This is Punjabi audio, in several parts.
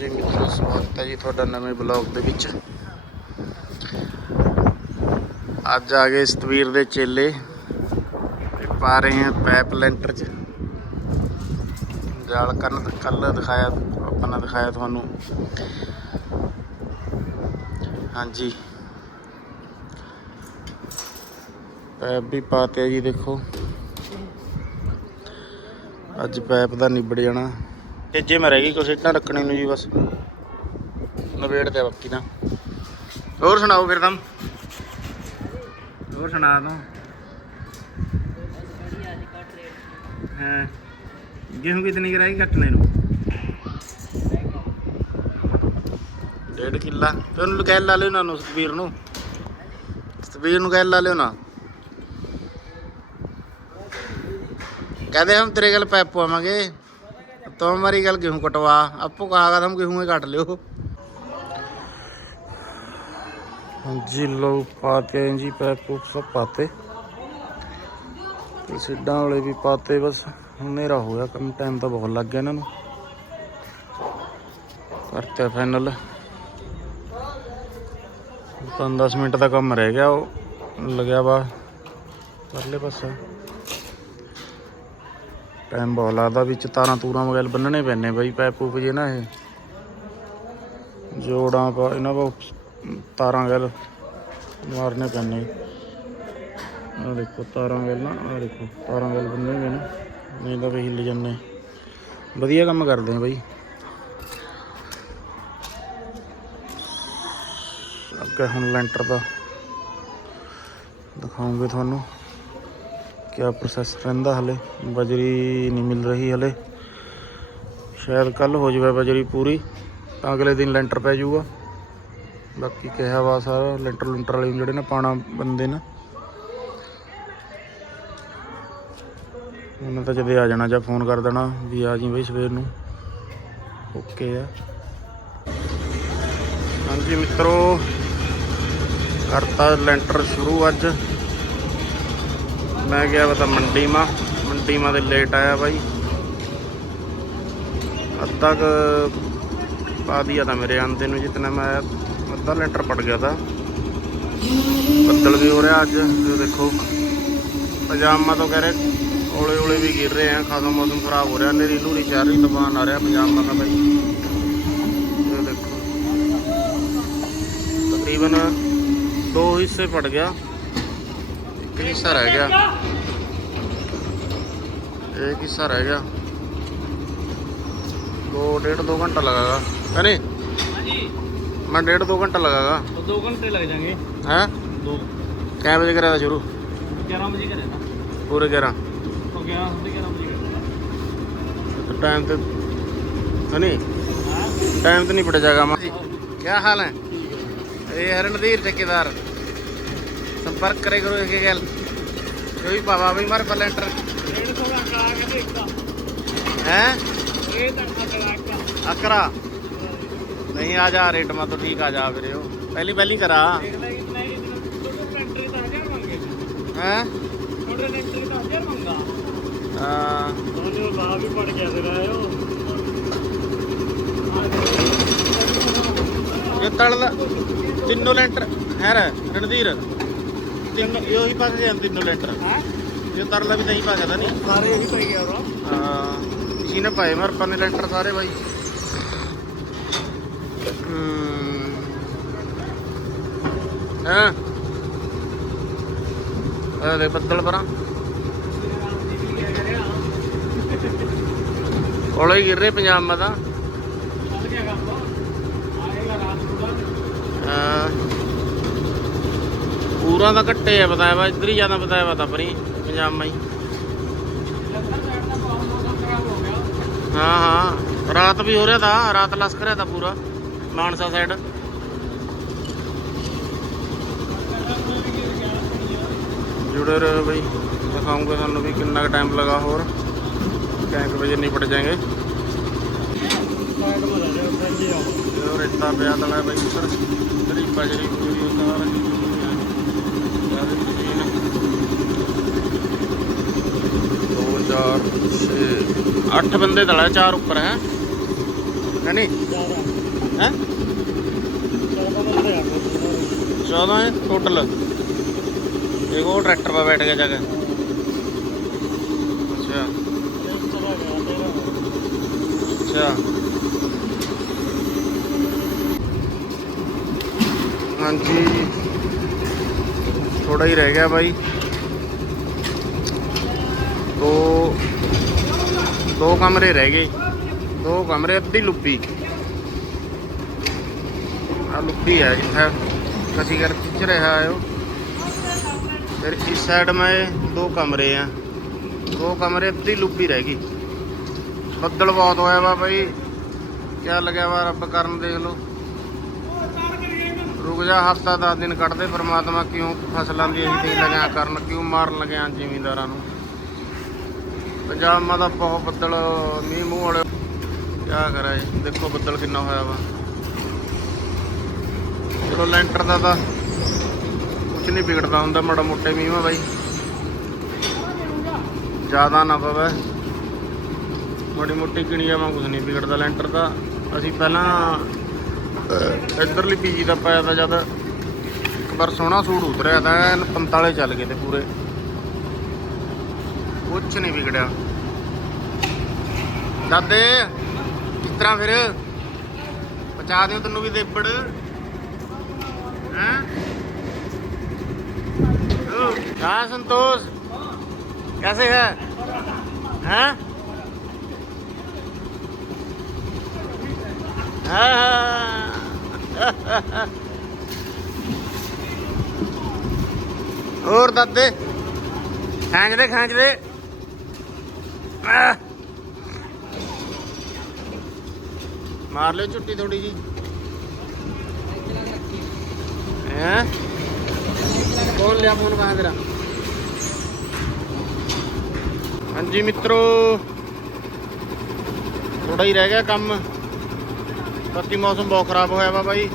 ਜੀ, ਮਿੱਤਰੋ, ਸਵਾਗਤ ਹੈ ਜੀ ਤੁਹਾਡਾ ਨਵੇਂ ਬਲੌਗ ਦੇ ਵਿੱਚ। ਅੱਜ ਆ ਗਏ ਸਤਵੀਰ ਦੇ ਚੇਲੇ ਪਾ ਰਹੇ ਹਾਂ ਪੈਪ ਲੈਂਟਰ 'ਚ। ਜਾਲ ਕਰਨ ਕੱਲ ਦਿਖਾਇਆ ਆਪਾਂ ਨੇ ਦਿਖਾਇਆ ਤੁਹਾਨੂੰ। ਹਾਂਜੀ। ਪੈਪ ਵੀ ਪਾਤੇ ਆ ਜੀ, ਦੇਖੋ। ਅੱਜ ਪੈਪ ਦਾ ਨਿਬੜ ਜਾਣਾ। ਤੇਜੇ ਮੈਂ ਰਹਿ ਗਈ ਕੁਛ ਇੱਟਾਂ ਰੱਖਣੇ ਨੂੰ ਜੀ ਬਸ ਨਵੇੜ ਤੇ ਬਾਕੀ ਤਾਂ ਹੋਰ ਸੁਣਾਓ ਫਿਰ ਤਾਂ ਹੋਰ ਸੁਣਾ ਤੂੰ ਹਾਂ गेहूं कितनी कराई कटने ਨੂੰ ਡੇਢ ਕਿੱਲਾ ਤੇ ਉਹਨੂੰ ਕਹਿ ਲਾ ਲਿਓ ਨਾ ਨੂੰ ਸਤਵੀਰ ਨੂੰ ਸਤਵੀਰ ਨੂੰ ਕਹਿ ਲਾ ਲਿਓ ਨਾ कहते हम तेरे गल पैप पवाएंगे तो हमारी गल गेहूं कटवा आपको कहा था हम गेहूं में काट लियो जी लोग पाते हैं जी पैप पूप सब पाते ਤੇ ਸਿੱਡਾਂ ਵਾਲੇ ਵੀ ਪਾਤੇ ਬਸ ਹਨੇਰਾ ਹੋਇਆ ਕੰਮ ਟਾਈਮ ਤਾਂ ਬਹੁਤ ਲੱਗ ਗਿਆ ਇਹਨਾਂ ਨੂੰ ਕਰਤੇ ਫਾਈਨਲ 5-10 ਮਿੰਟ ਦਾ ਕੰਮ ਰਹਿ ਗਿਆ ਉਹ ਲੱਗਿਆ ਵਾ ਪਰਲੇ ਪਾਸੇ ਟਾਈਮ ਬਹੁਤ ਲੱਗਦਾ, ਵਿੱਚ ਤਾਰਾਂ ਤੂਰਾਂ ਵਗੈਰਾ ਬੰਨਣੇ ਪੈਣੇ ਬਾਈ ਪੈਪ ਪੂਪ ਜੇ ਨਾ ਇਹ। ਜੋੜਾਂ ਪਾ, ਇਹਨਾਂ ਕੋ ਤਾਰਾਂ ਗੈਲ ਮਾਰਨੇ ਪੈਣੇ ਆ। ਦੇਖੋ, ਤਾਰਾਂ ਗੈਲ ਨਾ ਆ ਦੇਖੋ, ਤਾਰਾਂ ਗੈਲ ਬੰਨੇ ਹੋਏ ਨੇ ਨਹੀਂ ਤਾਂ ਵੀ ਹਿੱਲ ਜੰਨੇ ਵਧੀਆ ਕੰਮ ਕਰਦੇ ਆ ਬਾਈ। ਅੱਗੇ ਹੁਣ ਲੈਂਟਰ ਦਾ ਦਿਖਾਉਂਗੇ ਤੁਹਾਨੂੰ। ਕਿਆ ਪ੍ਰੋਸੈਸ ਰਹਿੰਦਾ ਹਲੇ? ਬਜਰੀ ਨਹੀਂ ਮਿਲ ਰਹੀ ਹਲੇ। ਸ਼ਾਇਦ ਕੱਲ ਹੋ ਜਾਵੇ ਬਜਰੀ ਪੂਰੀ, ਤਾਂ ਅਗਲੇ ਦਿਨ ਲੈਂਟਰ ਪੈ ਜਾਊਗਾ। ਬਾਕੀ ਕਿਹਾ ਵਾ ਸਾਰਾ, ਲੈਂਟਰ ਲੁੰਟਰ ਵਾਲੇ ਨੂੰ ਜਿਹੜੇ ਨਾ ਪਾਣਾ ਬੰਦੇ ਨਾ। ਉਹਨਾਂ ਤਾਂ ਜਦੇ ਆ ਜਾਣਾ ਜਾਂ ਫੋਨ ਕਰ ਦੇਣਾ ਵੀ ਆ ਜੀ ਬਈ ਸਵੇਰ ਨੂੰ। ਓਕੇ ਆ। ਹਾਂਜੀ ਮਿੱਤਰੋ, ਕਰਤਾ ਲੈਂਟਰ ਸ਼ੁਰੂ ਅੱਜ। ਮੈਂ ਗਿਆ ਪਤਾ ਮੰਡੀ ਮਾ ਮੰਡੀ ਮਾ ਦੇ ਲੇਟ ਆਇਆ ਬਾਈ। ਅੱਧਾ ਕ ਪਾ ਦਿਆ ਤਾਂ ਮੇਰੇ ਆਂਦੇ ਨੂੰ ਜਿਤਨਾ ਮੈਂ ਆਇਆ, ਅੱਧਾ ਲੈਂਟਰ ਪੜ ਗਿਆ ਤਾਂ। ਬੱਦਲ ਵੀ ਹੋ ਰਿਹਾ ਅੱਜ ਇਹ ਦੇਖੋ, ਪਜਾਮਾ ਤੋਂ ਕਹਿ ਰਹੇ ਓਲੇ ਓਲੇ ਵੀ ਗਿਰ ਰਹੇ ਆ, ਖਾਸਾ ਮੌਸਮ ਖਰਾਬ ਹੋ ਰਿਹਾ ਨੇਰੀ ਨੂਰੀ ਚਾਰ ਰਹੀ, ਤੂਫਾਨ ਆ ਰਿਹਾ ਪਜਾਮਾ ਦਾ ਬਾਈ। ਇਹ ਦੇਖੋ, ਤਕਰੀਬਨ ਦੋ ਹਿੱਸੇ ਪੜ ਗਿਆ। ਇੱਕ ਹਿੱਸਾ ਰਹਿ ਗਿਆ ਇੱਕ ਹਿੱਸਾ ਰਹਿ ਗਿਆ 2 ਡੇਢ 2 ਘੰਟਾ ਲੱਗਾਗਾ। ਕਹਨੇ ਹਾਂਜੀ। ਮੈਂ ਡੇਢ 2 ਘੰਟਾ ਲੱਗਾਗਾ। 2 ਘੰਟੇ ਲੱਗ ਜਾਣਗੇ। ਹੈ? 2 ਕਿੰਨੇ ਵਜੇ ਕਰਿਆ ਸ਼ੁਰੂ? 11 ਵਜੇ ਕਰਿਆ ਪੂਰੇ 11 ਹੋ ਗਿਆ 11 ਵਜੇ ਟਾਈਮ ਤੇ। ਨਹੀਂ ਟਾਈਮ ਤੇ ਨਹੀਂ ਪਟ ਜਾਗਾ ਮੈਂ। ਕੀ ਹਾਲ ਹੈ? ਇਹ ਹਰਨਦੀਰ ਠੇਕੇਦਾਰ। संपर्क करे करो इसके गल जो भी पावा भाई मारे पर लेंटर डेढ़ सौ का करा के देखता हैं ये तक का करा का अकरा नहीं आ जा रेट में तो ठीक आ जा फिर यो पहली पहली करा देख ले कितना ही तो पेंट्री तो हजार मांगे हैं छोटे पेंट्री तो हजार मांगा हाँ, तो जो बाहर भी पड़ गया तेरा यो ਇਹ ਤਲ ਤਿੰਨੋਂ ਲੈਂਟਰ ਹੈ ਰ ਰਣਧੀਰ ਤਿੰਨ ਇਹ ਉਹੀ ਪਾਸ ਜਾਂ ਤਿੰਨੋਂ ਲੈਂਟਰ। ਹਾਂ? ਇਹ ਤਰਲਾ ਵੀ ਨਹੀਂ ਪਾਗਦਾ ਨਹੀਂ ਸਾਰੇ ਇਹੀ ਪਈ ਗਿਆ ਉਹ ਹਾਂ ਜੀ ਨੇ ਪਾਏ ਮਰ ਪੰਨੇ ਲੈਂਟਰ ਸਾਰੇ ਬਾਈ। ਹਾਂ। ਅਰੇ ਬੱਦਲ ਪਰਾਂ। ਕੋਲੇ ਗਿਰ ਰਹੇ ਪੰਜਾਬ ਮਾ ਤਾਂ ਹਾਂ। ਉਰਾਂ ਦਾ ਘੱਟੇ ਆ ਬਤਾਵਾ ਇੱਧਰ ਹੀ ਜ਼ਿਆਦਾ ਬਤਾਵਾ ਤਾਂ ਪਰੀ ਪੰਜਾਮਾ ਹੀ ਹਾਂ ਹਾਂ, ਰਾਤ ਵੀ ਹੋ ਰਿਹਾ ਤਾਂ, ਰਾਤ ਲਸਕ ਰਿਹਾ ਤਾਂ ਪੂਰਾ, ਮਾਨਸਾ ਸਾਈਡ ਜੁੜੇ ਰਹੋ ਬਈ, ਦਿਖਾਉਂਗਾ ਤੁਹਾਨੂੰ ਵੀ ਕਿੰਨਾ ਕੁ ਟਾਈਮ ਲਗਾ ਹੋਰ ਕੈਂਕ ਵਜੇ ਨਿਪਟ ਜਾਗੇ ਰੇਤਾ ਪਿਆ ਤਾਂ ਬਈ ਸਰ ਤੇਰੀ ਬਜਰੀ ਪੂਰੀ ਉਤਾਰ। ਦੋ ਅੱਠ ਬੰਦੇ ਦਲਾ ਚਾਰ ਉੱਪਰ ਹੈ। ਨਹੀਂ ਹੈ? ਚਲੋ ਆ 14 ਹੈ ਟੋਟਲ ਇੱਕ ਉਹ ਟਰੈਕਟਰ 'ਪਾ ਬੈਠ ਗਿਆ ਜਾ ਕੇ ਅੱਛਾ ਚਲਾ ਗਿਆ ਤੇਰਾ ਅੱਛਾ ਹਾਂਜੀ ਥੋੜਾ ਹੀ ਰਹਿ ਗਿਆ ਬਾਈ। ਦੋ ਦੋ ਕਮਰੇ ਰਹਿ ਗਏ। ਦੋ ਕਮਰੇ, ਅੱਧੀ ਲੁੱਪੀ। ਆ ਲੁੱਪੀ ਹੈ ਜਿੱਥੇ ਕਸੀ ਕਰ ਖਿੱਚ ਰਿਹਾ ਹੈ ਉਹ। ਫਿਰ ਇਸ ਸਾਈਡ ਮੈਂ ਦੋ ਕਮਰੇ ਆ। ਦੋ ਕਮਰੇ, ਅੱਧੀ ਲੁੱਪੀ ਰਹਿ ਗਈ। ਬੱਦਲ ਬਹੁਤ ਹੋਇਆ ਵਾ ਬਾਈ। ਕਿਆ ਲੱਗਿਆ ਵਾ ਰੱਬ ਕਰਨ ਦੇਖ ਲਓ। ਰੁਕ ਜਾ, ਹਫਤਾ 10 ਦਿਨ ਕੱਢਦੇ ਪ੍ਰਮਾਤਮਾ ਕਿਉਂ ਫਸਲਾਂ ਦੀ ਅਸੀਂ ਤੇ ਲਗਿਆ ਕਰਨ, ਕਿਉਂ ਮਾਰਨ ਲੱਗਿਆ ਜ਼ਿਮੀਂਦਾਰਾਂ ਨੂੰ? ਪੰਜਾਬ ਮਾ ਦਾ ਬਹੁਤ ਬੱਦਲ, ਮੀਂਹ ਮੂੰਹ ਵਾਲੇ ਕਿਆ ਕਰਾਂ ਜੀ, ਦੇਖੋ ਬੱਦਲ ਕਿੰਨਾ ਹੋਇਆ ਵਾ। ਚਲੋ ਲੈਂਟਰ ਦਾ ਤਾਂ ਕੁਝ ਨਹੀਂ ਵਿਗੜਦਾ ਹੁੰਦਾ, ਮਾੜਾ ਮੋਟੇ ਮੀਂਹ ਵਾ ਬਾਈ। ਜ਼ਿਆਦਾ ਨਾ ਪਵੇ। ਮਾੜੀ ਮੋਟੀ ਕਿਣੀਆਂ ਵਾਂ ਕੁਝ ਨਹੀਂ ਵਿਗੜਦਾ ਲੈਂਟਰ ਦਾ। ਅਸੀਂ ਪਹਿਲਾਂ ਇਧਰਲੀ ਪੀਜੀ ਦਾ ਪਾਇਆ ਤਾਂ ਜਦ ਪਰ ਸੋਹਣਾ ਸੂਟ ਉਤਰਿਆ ਤਾਂ 45 ਚੱਲ ਗਏ ਤੇ ਪੂਰੇ। ਕੁਛ ਨਹੀਂ ਵਿਗੜਿਆ। ਦਾਦੇ, ਕਿਸ ਤਰ੍ਹਾਂ ਫਿਰ? ਪਚਾ ਦਿਓ ਤੈਨੂੰ ਵੀ ਦੇਪੜ। ਹਾਂ? हाँ संतोष कैसे है हैं हाँ ਹੋਰ ਦਾਦੇ? ਖਾਂਜਦੇ ਖਾਂਜਦੇ ਮਾਰ ਲਿਓ ਝੁੱਟੀ ਥੋੜੀ ਜੀ ਹੈ? ਕੋਲ ਲਿਆ ਫੋਨ ਕਹਾਂ ਤੇਰਾ। ਹਾਂਜੀ ਮਿੱਤਰੋ। ਥੋੜਾ ਹੀ ਰਹਿ ਗਿਆ ਕੰਮ। ਬਾਕੀ ਮੌਸਮ ਬਹੁਤ ਖਰਾਬ ਹੋਇਆ ਵਾ ਬਾਈ।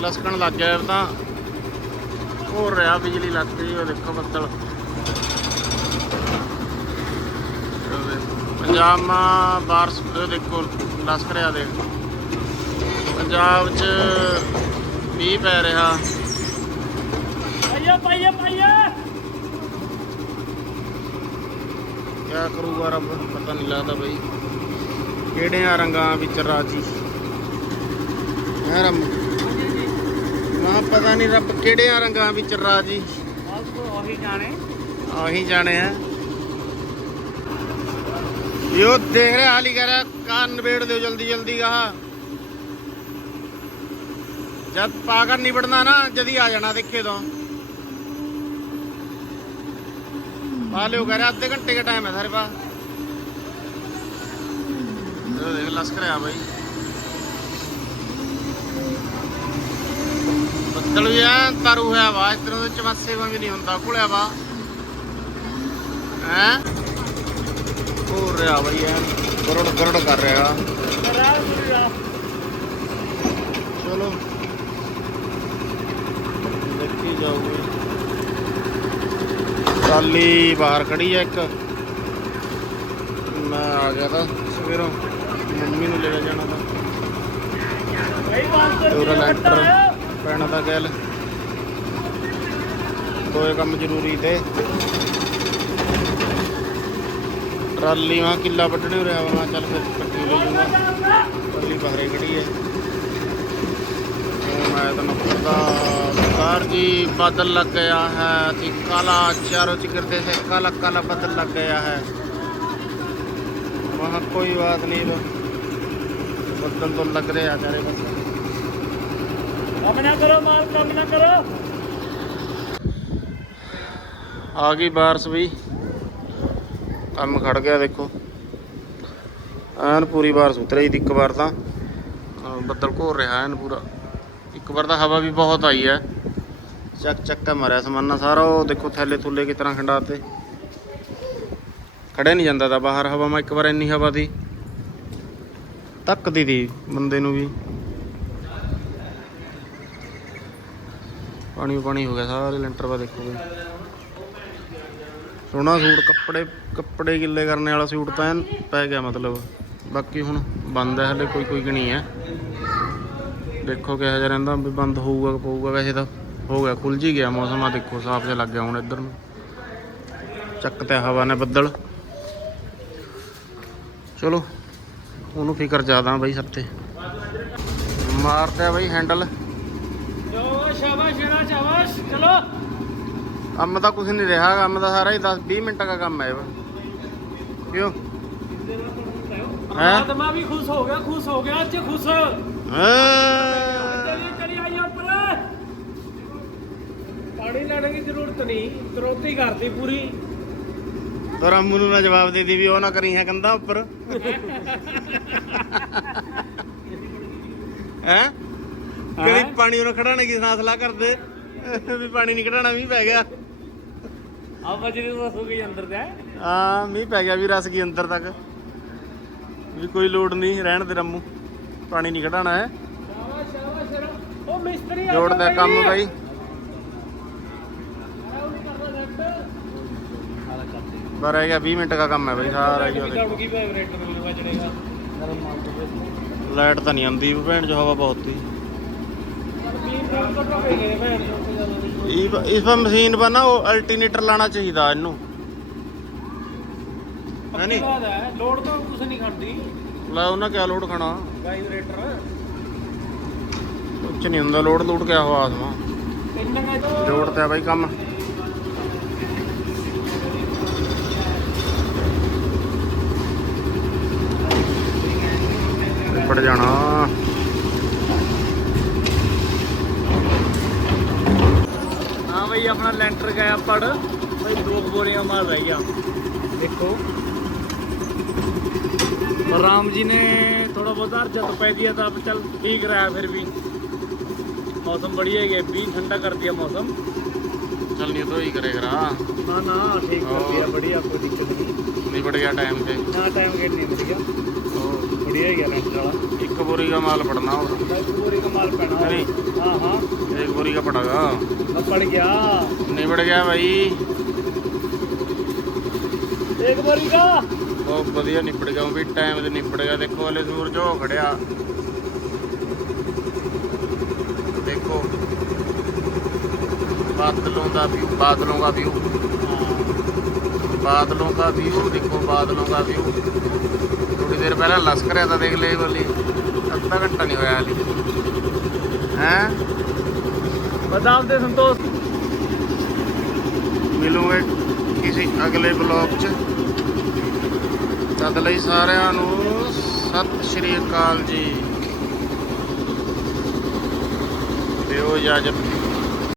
ਲਸਕਣ ਲੱਗ ਗਿਆ ਤਾਂ। ਹੋ ਰਿਹਾ ਬਿਜਲੀ ਲੱਗ ਗਈ ਉਹ ਦੇਖੋ ਬੱਦਲ। ਪੰਜਾਬ ਮਾ ਬਾਰਸ ਦੇਖੋ ਲਸਕ ਰਿਹਾ ਦੇਖ। ਪੰਜਾਬ 'ਚ ਮੀਂਹ ਪੈ ਰਿਹਾ। ਪਾਈਆ ਪਾਈਆ ਪਾਈਆ ਕਿਆ ਕਰੂਗਾ ਰੱਬ ਪਤਾ ਨਹੀਂ ਲੱਗਦਾ ਬਈ। ਕਿਹੜਿਆਂ ਰੰਗਾਂ ਵਿੱਚ ਰਾਜੀ? ਹੈ ਰੱਬ ਨਾ ਪਤਾ ਨਹੀਂ ਰੱਬ ਕਿਹੜਿਆਂ ਰੰਗਾਂ ਵਿੱਚ ਰਾਜੀ। ਬਸ ਉਹੀ ਜਾਣੇ। ਆਹੀ ਜਾਣੇ ਆ। ਯੋ ਦੇਖ ਰਿਹਾ ਹਾਲੀ ਕਰ ਰਿਹਾ ਕਾਨ ਨਵੇੜ ਦਿਓ ਜਲਦੀ ਜਲਦੀ ਕਹਾ ਜਦ ਪਾਗਰ ਨਿਬੜਨਾ ਨਾ ਜਦੀ ਆ ਜਾਣਾ ਦੇਖੇ ਤੋਂ। ਪਾ ਲਿਓ ਕਹ ਰਿਹਾ ਅੱਧੇ ਘੰਟੇ ਦਾ ਟਾਈਮ ਹੈ ਸਾਰੇ ਪਾ ਇਹ ਦੇਖ ਲਸਕਰ ਆ ਬਾਈ ਬੱਦਲ ਵੀ ਐ ਤਾਰੂ ਹੋਇਆ ਵਾ ਤਰ੍ਹਾਂ ਦੇ ਚਮੱਸੇ ਵਾਂਗ ਨਹੀਂ ਹੁੰਦਾ ਘੁਲਿਆ ਵਾ। ਹੈ? ਹੋ ਰਿਹਾ ਬਾਈ ਐ। ਗਰੜ ਗਰੜ ਕਰ ਰਿਹਾ। ਚਲੋ। ਦੇਖੀ ਜਾਊਗੀ। ਟਰਾਲੀ ਬਾਹਰ ਖੜੀ ਐ ਇੱਕ। ਮੈਂ ਆ ਗਿਆ ਤਾਂ ਸਵੇਰੋਂ। ਮੰਮੀ ਨੂੰ ਲੈ ਜਾਣਾ ਤਾਂ ਉਹਦਾ ਲੈਂਟਰ। ਪੈਣਾ ਤਾਂ ਗੱਲ ਦੋਏ ਕੰਮ ਜ਼ਰੂਰੀ ਤੇ ਟਰਾਲੀ ਵਾਂ ਕਿੱਲਾ ਵੱਢਣੇ ਹੋ ਰਿਹਾ ਵਾ ਮੈਂ ਚੱਲ ਫਿਰ ਕੱਟੀ ਲੈ ਜੂਗਾ ਟਰਾਲੀ ਬਾਹਰੇ ਖੜੀ ਹੈ ਉਹ ਮੈਂ ਤਾਂ ਨੰਬਰਦਾ ਸਰਦਾਰ ਜੀ ਬਾਦਲ ਲੱਗ ਗਿਆ है थी काला चारों चिकरते से काला काला बादल लग गया है वहाँ कोई बात नहीं बादल तो लग रहे हैं चारे बस ਕੰਮ ਨਾ ਕਰੋ ਮਾਲ, ਕੰਮ ਨਾ ਕਰੋ। ਆ ਗਈ ਬਾਰਸ ਵੀ। ਕੰਮ ਖੜ ਗਿਆ ਦੇਖੋ। ਐਨ ਪੂਰੀ ਬਾਰਸ ਉਤਰੀ ਦੀ ਇੱਕ ਵਾਰ ਤਾਂ। ਬੱਦਲ ਘੋਰ ਰਿਹਾ ਐਨ ਪੂਰਾ। ਇੱਕ ਵਾਰ ਤਾਂ ਹਵਾ ਵੀ ਬਹੁਤ ਆਈ ਹੈ ਚੱਕ ਚੱਕ ਕੇ ਮਾਰਿਆ ਸਮਾਨਾ ਸਾਰਾ, ਉਹ ਦੇਖੋ ਥੈਲੇ ਥੁੱਲੇ ਕਿਸ ਤਰ੍ਹਾਂ ਖੰਡਾਤੇ। ਖੜੇ ਨਹੀਂ ਜਾਂਦਾ ਤਾਂ ਬਾਹਰ ਹਵਾ, ਮੈਂ ਇੱਕ ਵਾਰ ਇੰਨੀ ਹਵਾ ਦੀ। ਤੱਕਦੀ ਦੀ ਬੰਦੇ ਨੂੰ ਵੀ। ਪਾਣੀ ਪਾਣੀ ਹੋ ਗਿਆ, ਸਾਰੇ ਲੈਂਟਰ ਵਾ ਦੇਖੋ ਸੋਹਣਾ ਸੂਟ, ਕੱਪੜੇ ਕੱਪੜੇ ਗਿੱਲੇ ਕਰਨ ਵਾਲਾ ਸੂਟ ਤਾਂ ਪੈ ਗਿਆ ਮਤਲਬ। ਬਾਕੀ ਹੁਣ ਬੰਦ ਹੈ ਹਲੇ, ਕੋਈ ਕੋਈ ਗਣੀ ਹੈ। ਦੇਖੋ ਕਿਹੋ ਜਿਹਾ ਰਹਿੰਦਾ, ਵੀ ਬੰਦ ਹੋਊਗਾ ਪਊਗਾ, ਵੈਸੇ ਤਾਂ ਹੋ ਗਿਆ ਖੁੱਲ ਜੀ ਗਿਆ ਮੌਸਮ, ਆ ਦੇਖੋ, ਸਾਫ਼ ਜਿਹਾ ਲੱਗ ਗਿਆ ਹੁਣ ਇੱਧਰ ਨੂੰ। ਚੱਕ ਤੇ ਹਵਾ ਨੇ ਬੱਦਲ। ਚਲੋ, ਉਹਨੂੰ ਫਿਕਰ ਜ਼ਿਆਦਾ ਬਈ ਸਭ ਤੇ। ਮਾਰਦਾ ਬਈ ਹੈਂਡਲ। ਜੋ ਸ਼ਾਬਾਸ਼ ਸ਼ੇਰਾ ਸ਼ਾਬਾਸ਼। ਚਲੋ। ਕੰਮ ਤਾਂ ਕੁਝ ਨਹੀਂ ਰਿਹਾ ਕੰਮ ਤਾਂ ਸਾਰਾ ਹੀ 10 20 ਮਿੰਟ ਦਾ ਕੰਮ ਹੈ ਕਿਉਂ? ਹੈਂ? ਆਤਮਾ ਵੀ ਖੁਸ਼ ਹੋ ਗਿਆ ਖੁਸ਼ ਹੋ ਗਿਆ ਅੱਜ ਖੁਸ਼। ਹੈਂ? ਚਲੀ ਚਲੀ ਆਈ ਉੱਪਰ। ਪਾਣੀ ਲੈਣ ਦੀ ਜ਼ਰੂਰਤ ਨਹੀਂ ਤੁਰੰਤ ਕਰਦੀ ਪੂਰੀ। ਤਾਂ ਰਾਮੂ ਨੂੰ ਨਾ ਜਵਾਬ ਦੇ ਦੀ ਵੀ ਉਹ ਨਾ ਕਰੀ ਹੈ ਕੰਦਾ ਉੱਪਰ। ਹੈ? ਕਦੀ? ਪਾਣੀ ਉਹਨੂੰ ਖੜਾਣੇ ਕੀ ਨਾਲ ਸਲਾਹ ਕਰਦੇ? ਵੀ ਪਾਣੀ ਨਹੀਂ ਕਢਾਣਾ ਮੀਂਹ ਪੈ ਗਿਆ। ਆ ਬਜਰੀ ਤੋਂ ਦੱਸੋ ਕੀ ਅੰਦਰ ਦਾ ਹਾਂ? ਮੀਂਹ ਪੈ ਗਿਆ ਵੀ ਰਸ ਗਈ ਅੰਦਰ ਤੱਕ। ਵੀ ਕੋਈ ਲੋੜ ਨਹੀਂ ਰਹਿਣ ਦੇ ਰਾਮੂ। ਪਾਣੀ ਨਹੀਂ ਕਢਾਣਾ ਹੈ? ਸ਼ਾਬਾਸ਼ ਸ਼ਾਬਾਸ਼ ਉਹ ਮਿਸਤਰੀ ਆ ਜੋੜ ਦਾ ਕੰਮ ਬਾਈ। ਰਹਿ ਗਿਆ 20 ਮਿੰਟ ਦਾ ਕੰਮ ਹੈ ਬਾਈ ਸਾਰਾ ਹੀ ਉਹਦੇ ਗਈ ਨੂੰ ਤੋਂ ਲਾਈਟ ਤਾਂ ਨਹੀਂ ਆਉਂਦੀ ਭੈਣ ਜੋ ਹਵਾ ਬਹੁਤ ਹੀ ਬੀਮ ਬੀਮ ਤੋਂ ਟੋਕੇ ਗਏ ਭੈਣ ਚੋਦ ਤੋਂ ਜ਼ਿਆਦਾ ਨਹੀਂ। ਇਹ ਇਸ ਪਰ ਮਸ਼ੀਨ ਪਰ ਨਾ ਉਹ ਅਲਟਰਨੇਟਰ ਲਾਣਾ ਚਾਹੀਦਾ ਇਹਨੂੰ। ਹੈ ਪੱਕੀ ਬਾਤ ਹੈ ਲੋਡ ਤਾਂ ਕੁਝ ਨਹੀਂ ਖੜਦੀ। ਲੈ ਉਹਨਾਂ ਕਿਆ ਲੋਡ ਖਾਣਾ? ਵਾਈਬ੍ਰੇਟਰ ਕੁਛ ਨਹੀਂ ਹੁੰਦਾ ਲੋਡ ਲੋਡ ਕਿਆ ਹੋਆ ਆਸਮਾ ਜੋੜ ਤੇ ਬਾਈ ਕੰਮ। ਪੜ ਜਾਣਾ। ਬਈ ਆਪਣਾ ਲੈਂਟਰ ਗਿਆ ਪੜ ਬਈ ਦੋ ਕੁ ਬੋਰੀਆਂ ਮਾਰ ਰਹੀ ਆ ਦੇਖੋ ਪਰ ਰਾਮ ਜੀ ਨੇ ਥੋੜਾ ਬਹੁਤ ਅਰਜਤ ਪੈ ਦਿਆ ਤਾਂ ਚੱਲ ਠੀਕ ਰਹਾ ਫਿਰ ਵੀ ਮੌਸਮ बढ़िया है भी ठंडा कर दिया मौसम ਚੱਲ ਨਹੀਂ ਹੀ ਕਰੇ ਕਰਾ ना ना ठीक कर दिया बढ़िया कोई दिक्कत नहीं ਨਿਬੜ ਗਿਆ ਟਾਈਮ ਤੇ ना टाइम गेट नहीं मिल गया ਉਹ बढ़िया है गया लेंटर वाला ਇੱਕ ਬੋਰੀ ਦਾ ਮਾਲ ਪੜਨਾ ਹੋਰ एक बोरी का माल पहना नहीं। हाँ हाँ ਇੱਕ ਬੋਰੀ ਦਾ ਪੜਾਗਾ मैं पड़ गया ਨਿਬੜ ਗਿਆ ਬਾਈ एक बोरी का ਬਹੁਤ ਵਧੀਆ ਨਿਬੜ ਗਿਆ ਉਹ ਵੀ ਟਾਈਮ ਤੇ ਨਿਬੜ ਗਿਆ ਦੇਖੋ ਹਲੇ ਸੂਰਜ ਹੋ ਖੜਿਆ ਦੇਖੋ ਬਾਦਲੋਂ ਦਾ ਵੀ ਬਾਦਲੋਂ ਦਾ ਵੀ ਬਾਦਲੋਂ ਦਾ ਵੀਊ ਦੇਖੋ ਬਾਦਲੋਂ ਦਾ ਵੀਊ ਥੋੜੀ ਦੇਰ ਪਹਿਲਾਂ ਲਸਕਰ ਆ ਤਾਂ ਦੇਖ ਲੈ ਬੋਲੀ ਅੱਧਾ ਘੰਟਾ ਨਹੀਂ ਹੋਇਆ ਹਲੀ। ਹੈ? ਬਦਾਮ ਦੇ ਸੰਤੋਸ਼। ਮਿਲੂਗੇ ਕਿਸੇ ਅਗਲੇ ਬਲੌਗ 'ਚ। ਤਦ ਲਈ ਸਾਰਿਆਂ ਨੂੰ ਸਤਿ ਸ਼੍ਰੀ ਅਕਾਲ ਜੀ। ਦਿਓ ਇਜਾਜ਼ਤ।